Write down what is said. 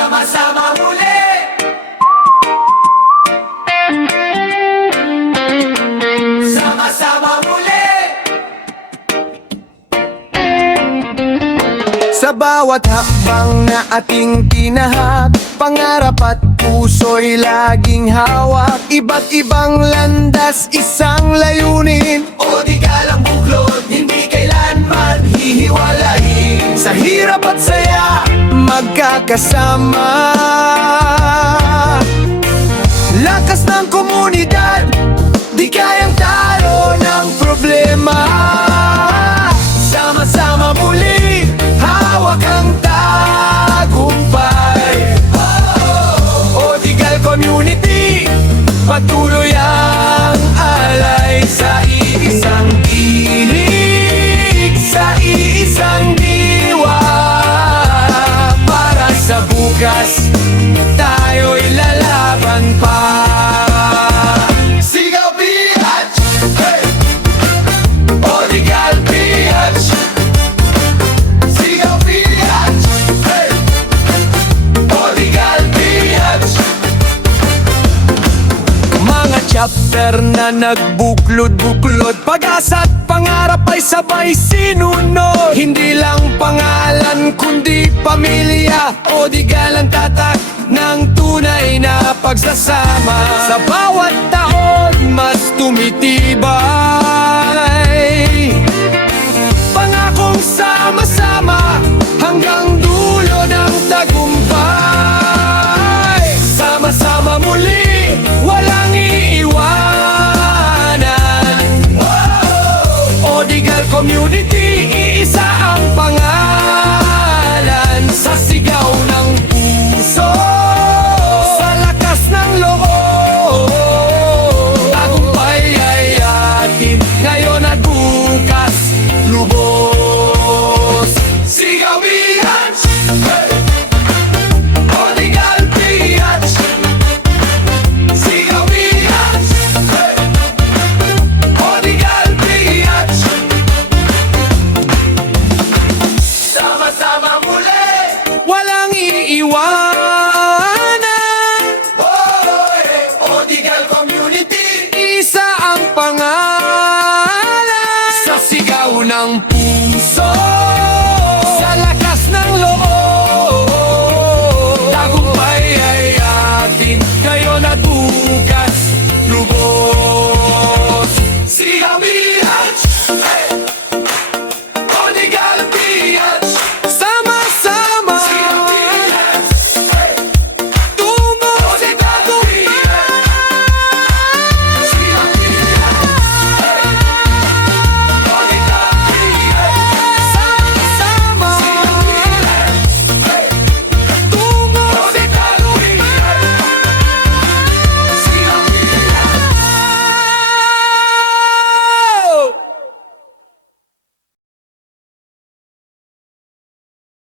Sama-sama muli. Sama-sama muli. Sa bawat hakbang na ating tinahak, pangarap at puso'y laging hawak. Iba't ibang landas, isang layunin. O di galang buklod, hindi kailanman hihiwalayin. Sa hirap at saya, magkakasama. Lakas ng komunidad, di kayang talo ng problema. Sama-sama muli, hawak ang tagumpay. Odigal Community, patuloy ang alay. Sa iisang tinig, sa iisang diwa. Para sa bukas, tayo'y lalaban pa. Sigaw PH, hey! Odigal PH. Sigaw PH, hey! Odigal PH. Mga chapter na nagbuklod-buklod, pag-asa at pangarap ay sabay sinunod. Hindi lang pangalan kundi pamilya, Odigal ang tatak ng tunay na pagsasama. Sa bawat taon mas tumitibay, pangakong sama-sama hanggang dulo ng tagumpay. Sama-sama muli, walang iiwanan. Odigal Community, iisa ang pangalan. Sa sigaw ng puso, sa lakas ng loob, tagumpay ay atin ngayon at bukas lubos. Sigaw PH, hey! Odigal PH. Sigaw PH, hey! Odigal PH. Sama-sama muli. Walang iiwan.